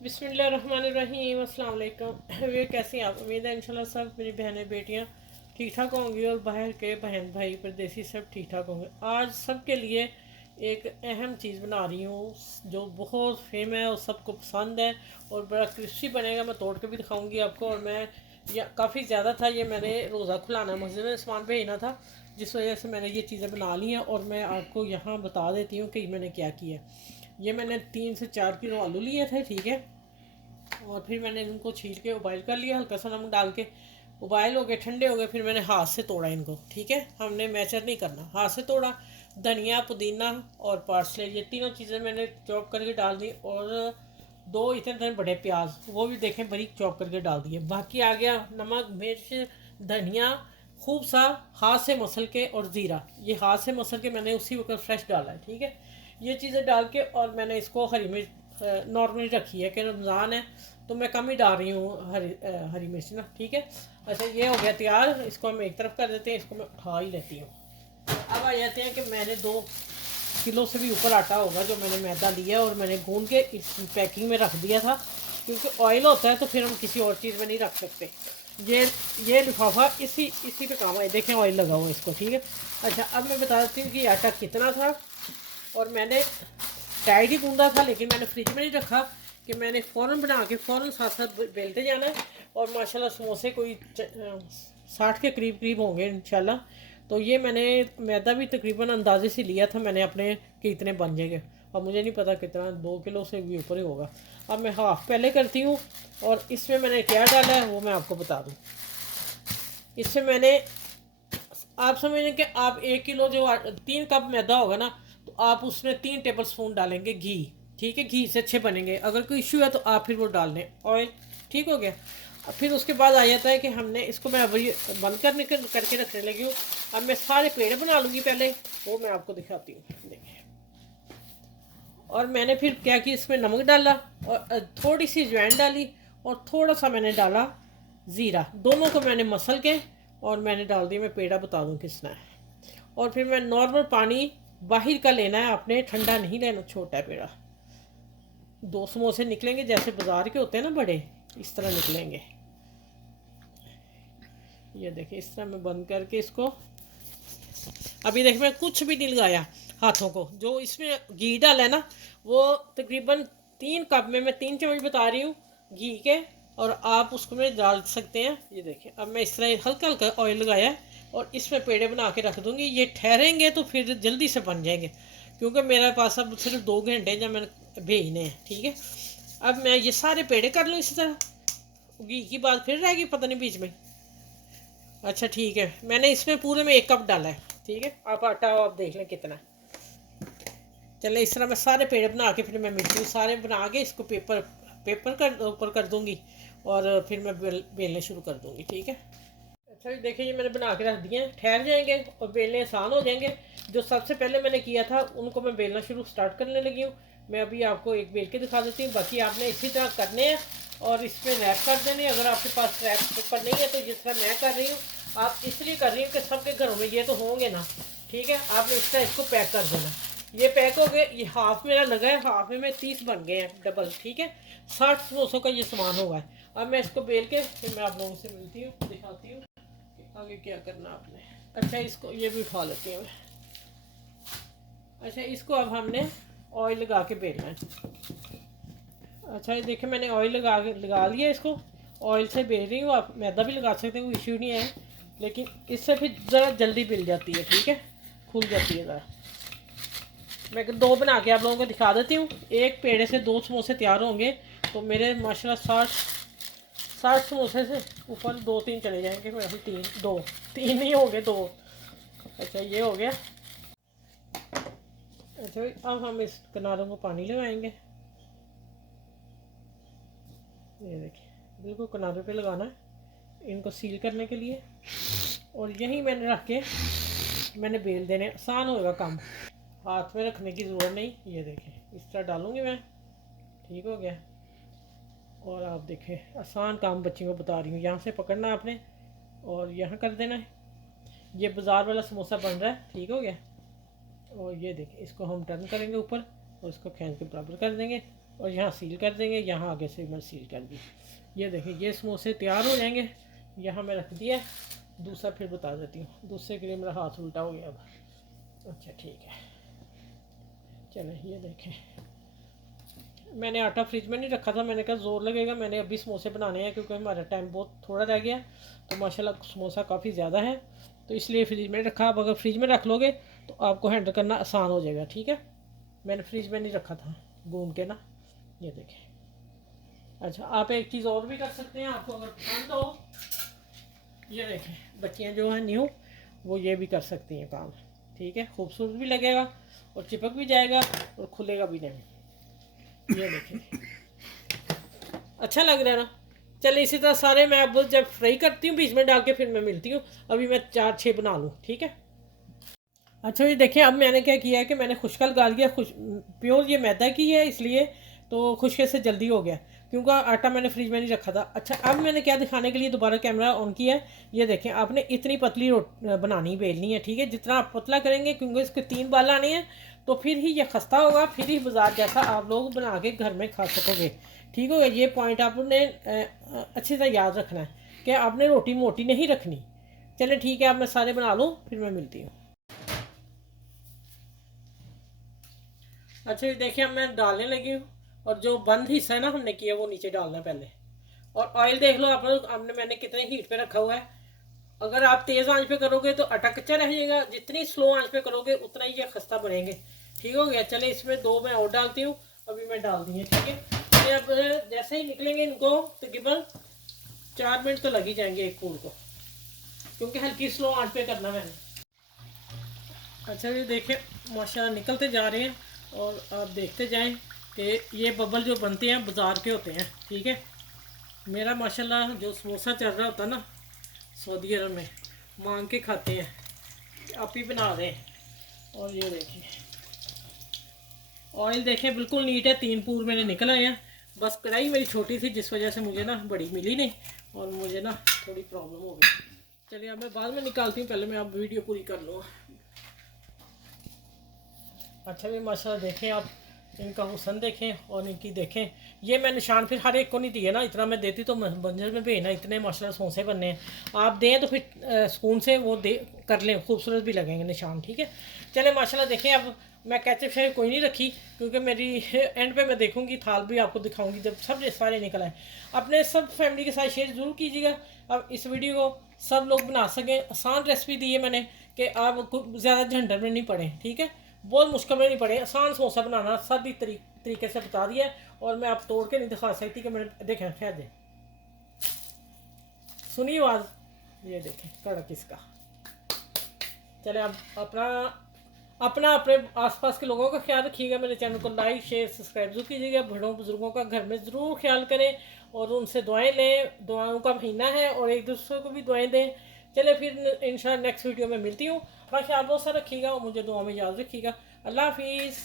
बिस्मिल्लाहिर्रहमानिर्रहीम अस्सलाम वालेकुम। वे कैसी हैं आप? उम्मीद है इंशाल्लाह सब मेरी बहनें बेटियां ठीक ठाक होंगी और बाहर के बहन भाई परदेसी सब ठीक ठाक होंगे। आज सबके लिए एक अहम चीज़ बना रही हूँ जो बहुत फेम है और सबको पसंद है और बड़ा क्रिस्पी बनेगा। मैं तोड़ के भी दिखाऊंगी आपको। और मैं या काफ़ी ज़्यादा था ये, मैंने रोज़ा खुलाना मस्जिद में सामान भेजना था, जिस वजह से मैंने ये चीज़ें बना ली हैं। और मैं आपको यहाँ बता देती हूँ कि मैंने क्या किया। ये मैंने 3 से 4 किलो आलू लिए थे, ठीक है। और फिर मैंने इनको छील के उबाइल कर लिया, हल्का सा नमक डाल के। उबाइल हो गए, ठंडे हो गए, फिर मैंने हाथ से तोड़ा इनको, ठीक है। हमने मैचर नहीं करना, हाथ से तोड़ा। धनिया, पुदीना और पार्सले, ये तीनों चीज़ें मैंने चॉप करके डाल दी। और दो इतने इतने बड़े प्याज, वो भी देखें बारीक चॉप करके डाल दिए। बाकी आ गया नमक, मिर्च, धनिया, खूब सा हाथ से मसल के, और ज़ीरा, ये हाथ से मसल के मैंने उसी वक्त फ्रेश डाला है, ठीक है। ये चीज़ें डाल के और मैंने इसको हरी मिर्च नॉर्मली रखी है कि रमज़ान है तो मैं कम ही डाल रही हूँ हरी मिर्च ना, ठीक है। अच्छा, ये हो गया तैयार। इसको हम एक तरफ कर देते हैं, इसको मैं उठा ही लेती हूँ। अब आ जाते हैं कि मैंने 2 किलो से भी ऊपर आटा होगा जो मैंने मैदा लिया और मैंने गूंद के इस पैकिंग में रख दिया था, क्योंकि ऑयल होता है तो फिर हम किसी और चीज़ में नहीं रख सकते। ये ये लिफाफा इसी इसी पे काम है, देखें ऑयल लगा हुआ है इसको, ठीक है। अच्छा, अब मैं बता देती हूँ कि आटा कितना था। और मैंने टाइट ही गूंदा था, लेकिन मैंने फ्रिज में नहीं रखा कि मैंने फ़ौरन बना के फ़ौरन साथ साथ बेलते जाना है। और माशाल्लाह समोसे कोई 60 के करीब करीब होंगे इंशाल्लाह। तो ये मैंने मैदा भी तकरीबन अंदाजे से लिया था मैंने अपने कि इतने बन जाएंगे। अब मुझे नहीं पता कितना, 2 किलो से भी ऊपर ही होगा। अब मैं हाफ़ पहले करती हूँ। और इसमें मैंने क्या डाला है वो मैं आपको बता दूँ। इससे मैंने, आप समझें कि आप 1 किलो जो 3 कप मैदा होगा ना, तो आप उसमें 3 टेबल स्पून डालेंगे घी, ठीक है। घी से अच्छे बनेंगे। अगर कोई इशू है तो आप फिर वो डाल दें ऑयल, ठीक हो गया। अब फिर उसके बाद आ जाता है कि हमने इसको, मैं अब ये बंद करके रखने लगी हूँ। अब मैं सारे पेड़े बना लूँगी पहले, वो मैं आपको दिखाती हूँ, देखिए। और मैंने फिर क्या किया, इसमें नमक डाला और थोड़ी सी अजवाइन डाली और थोड़ा सा मैंने डाला ज़ीरा, दोनों को मैंने मसल के और मैंने डाल दिया। मैं पेड़ा बता दूँ किसना है। और फिर मैं नॉर्मल पानी बाहर का लेना है आपने, ठंडा नहीं लेना। छोटा है पेड़ा, 2 समोसे निकलेंगे जैसे बाजार के होते हैं ना बड़े, इस तरह निकलेंगे। ये देखिए, इस तरह मैं बंद करके इसको, अभी देखिए मैं कुछ भी नहीं लगाया हाथों को। जो इसमें घी डाला है ना, वो तकरीबन 3 कप में मैं 3 चम्मच बता रही हूँ घी के। और आप उसको में डाल सकते हैं। ये देखिए, अब मैं इस तरह हल्का हल्का ऑयल लगाया है और इसमें पेड़े बना के रख दूँगी। ये ठहरेंगे तो फिर जल्दी से बन जाएंगे, क्योंकि मेरे पास अब सिर्फ 2 घंटे जब मैंने भेजने हैं, ठीक है। अब मैं ये सारे पेड़े कर लूँ इसी तरह। घी की बात फिर रहेगी पता नहीं बीच में। अच्छा ठीक है, मैंने इसमें पूरे में 1 कप डाला है, ठीक है। आप आटा आप देख लें कितना है। चले, इस तरह मैं सारे पेड़े बना के फिर मैं मिलती हूँ। सारे बना के इसको पेपर पेपर कर ऊपर कर दूँगी और फिर मैं बेलने शुरू कर दूँगी, ठीक है। अच्छा, ये देखिए, ये मैंने बना के रख दिए हैं, ठहर जाएंगे और बेलने आसान हो जाएंगे। जो सबसे पहले मैंने किया था उनको मैं बेलना शुरू स्टार्ट करने लगी हूँ। मैं अभी आपको एक बेल के दिखा देती हूँ, बाकी आपने इसी तरह करने हैं और इस पर रैप कर देने। अगर आपके पास रैप पेपर नहीं है तो जिस तरह मैं कर रही हूँ, आप इसलिए कर रही हूँ कि सबके घरों में ये तो होंगे ना, ठीक है। आपने इस तरह इसको पैक कर देना। ये पैक हो गए। ये हाफ मेरा लगा है, हाफ में 30 बन गए हैं डबल, ठीक है। 60 समोसों का ये सामान होगा। अब मैं इसको बेल के फिर मैं आप लोगों से मिलती हूँ, दिखाती हूँ आगे क्या करना आपने। अच्छा, इसको ये भी उठा लेती हूँ। अच्छा, इसको अब हमने ऑयल लगा के बेलना है। अच्छा, ये देखिए मैंने ऑयल लगा लिया इसको। ऑयल से बेल रही हूँ। आप मैदा भी लगा सकते हैं, कोई इश्यू नहीं है, लेकिन इससे फिर ज़रा जल्दी बिल जाती है, ठीक है, खुल जाती है ज़रा। मैं 2 बना के आप लोगों को दिखा देती हूँ। एक पेड़े से 2 समोसे तैयार होंगे तो मेरे माशाल्लाह 60 समोसे से ऊपर 2-3 चले जाएंगे। वैसे 3 नहीं हो गए, 2। अच्छा, ये हो गया। अच्छा, अब हम इस किनारों को पानी लगाएंगे। ये देखिए, बिल्कुल किनारे पे लगाना है इनको सील करने के लिए। और यही मैंने रख के मैंने बेल देने, आसान होगा काम, हाथ में रखने की ज़रूरत नहीं। ये देखिए, इस तरह डालूँगी मैं, ठीक हो गया। और आप देखें, आसान काम बच्चियों को बता रही हूँ। यहाँ से पकड़ना है आपने और यहाँ कर देना है। ये बाज़ार वाला समोसा बन रहा है, ठीक हो गया। और ये देखिए, इसको हम टर्न करेंगे ऊपर और इसको खींच के बराबर कर देंगे। और यहाँ सील कर देंगे, यहाँ आगे से मैं सील कर दी। ये देखिए ये समोसे तैयार हो जाएंगे। यहाँ मैं रख दिया। दूसरा फिर बता देती हूँ, दूसरे के लिए मेरा हाथ उल्टा हो गया अब। अच्छा ठीक है, चलो ये देखें, मैंने आटा फ्रिज में नहीं रखा था, मैंने कहा ज़ोर लगेगा, मैंने अभी समोसे बनाने हैं क्योंकि हमारा टाइम बहुत थोड़ा रह गया। तो माशाल्लाह समोसा काफ़ी ज़्यादा है, तो इसलिए फ्रिज में रखा। आप अगर फ्रिज में रख लोगे तो आपको हैंडल करना आसान हो जाएगा। ठीक है, मैंने फ्रिज में नहीं रखा था गूंद के ना। ये देखें। अच्छा, आप एक चीज़ और भी कर सकते हैं, आपको अगर पसंद हो, ये देखें बच्चियाँ जो हैं न्यू, वो ये भी कर सकती हैं काम। ठीक है, खूबसूरत भी लगेगा और चिपक भी जाएगा और खुलेगा भी नहीं। ये देखें, अच्छा लग रहा है ना। चलिए इसी तरह सारे मैं अब जब फ्राई करती हूँ बीच में डाल के फिर मैं मिलती हूँ। अभी मैं 4-6 बना लूँ। ठीक है। अच्छा ये देखिए, अब मैंने क्या किया है कि मैंने खुशकल गाल दिया। प्योर ये मैदा की है इसलिए तो खुशके से जल्दी हो गया, क्योंकि आटा मैंने फ्रिज में नहीं रखा था। अच्छा, अब मैंने क्या दिखाने के लिए दोबारा कैमरा ऑन किया है। ये देखें, आपने इतनी पतली बनानी बेलनी है। ठीक है, जितना आप पतला करेंगे, क्योंकि इसके 3 बाल आने हैं, तो फिर ही ये खस्ता होगा, फिर ही बाजार जैसा आप लोग बना के घर में खा सकोगे। ठीक होगा, ये पॉइंट आपने अच्छी तरह याद रखना है कि आपने रोटी मोटी नहीं रखनी। चले ठीक है, अब मैं सारे बना लूँ फिर मैं मिलती हूँ। अच्छा ये देखिए, अब मैं डालने लगी हूँ, और जो बंद हिस्सा है ना हमने किया वो नीचे डालना है पहले। और ऑयल देख लो आप लोग, आपने मैंने कितने हीट पे रखा हुआ है। अगर आप तेज़ आंच पे करोगे तो आटा कच्चा रह जाएगा, जितनी स्लो आंच पे करोगे उतना ही ये खस्ता बनेंगे। ठीक हो गया। चले इसमें 2 मैं और डालती हूँ, अभी मैं डाल दी है। ठीक है, चलिए अब जैसे ही निकलेंगे इनको तकरीबन 4 मिनट तो लग ही जाएंगे एक फूल को, क्योंकि हल्की स्लो आंच पे करना मैंने। अच्छा ये देखें, माशाल्लाह निकलते जा रहे हैं, और आप देखते जाएं कि ये बबल जो बनते हैं बाज़ार के होते हैं। ठीक है, मेरा माशाल्लाह जो समोसा चल रहा होता ना सऊदी अरब में, मांग के खाते हैं, आप ही बना दें। और ये देखिए ऑयल देखें बिल्कुल नीट है, 3 पूर मेरे निकल आए हैं। बस कढ़ाई मेरी छोटी थी जिस वजह से मुझे ना बड़ी मिली नहीं, और मुझे ना थोड़ी प्रॉब्लम हो गई। चलिए अब मैं बाद में निकालती हूँ, पहले मैं अब वीडियो पूरी कर लूँ। अच्छा भी माशाल्लाह देखें आप, इनका हुसन देखें और इनकी देखें। ये मैं निशान फिर हर एक को नहीं दिए ना, इतना मैं देती तो मंजर में भेजना, इतने माशाल्लाह समोसे बनने हैं। आप दें तो फिर सुकून से वो दे कर लें, खूबसूरत भी लगेंगे निशान। ठीक है, चले माशाल्लाह देखें। अब मैं कैचअप शायद कोई नहीं रखी, क्योंकि मेरी एंड पे मैं देखूंगी, थाल भी आपको दिखाऊंगी जब सब सारे निकल आए। अपने सब फैमिली के साथ शेयर ज़रूर कीजिएगा। अब इस वीडियो को सब लोग बना सकें। आसान रेसिपी दी है मैंने कि आप ज़्यादा झंझट में नहीं पड़े। ठीक है, बहुत मुश्किल में नहीं पड़े, आसान समोसा बनाना सभी तरीके से बता दिया है। और मैं आप तोड़ के नहीं दिखा सकती कि मैंने देखें, खैर दे सुनी आवाज़, ये देखें कड़क इसका। चले अब अपना अपने आसपास के लोगों का ख्याल रखिएगा। मेरे चैनल को लाइक शेयर सब्सक्राइब जरूर कीजिएगा। बड़ों बुजुर्गों का घर में ज़रूर ख्याल करें और उनसे दुआएं लें। दुआओं का महीना है और एक दूसरे को भी दुआएं दें। चले फिर इंशाल्लाह नेक्स्ट वीडियो में मिलती हूँ। अपना ख्याल बहुत सा रखिएगा और मुझे दुआ में याद रखिएगा। अल्लाह हाफिज़।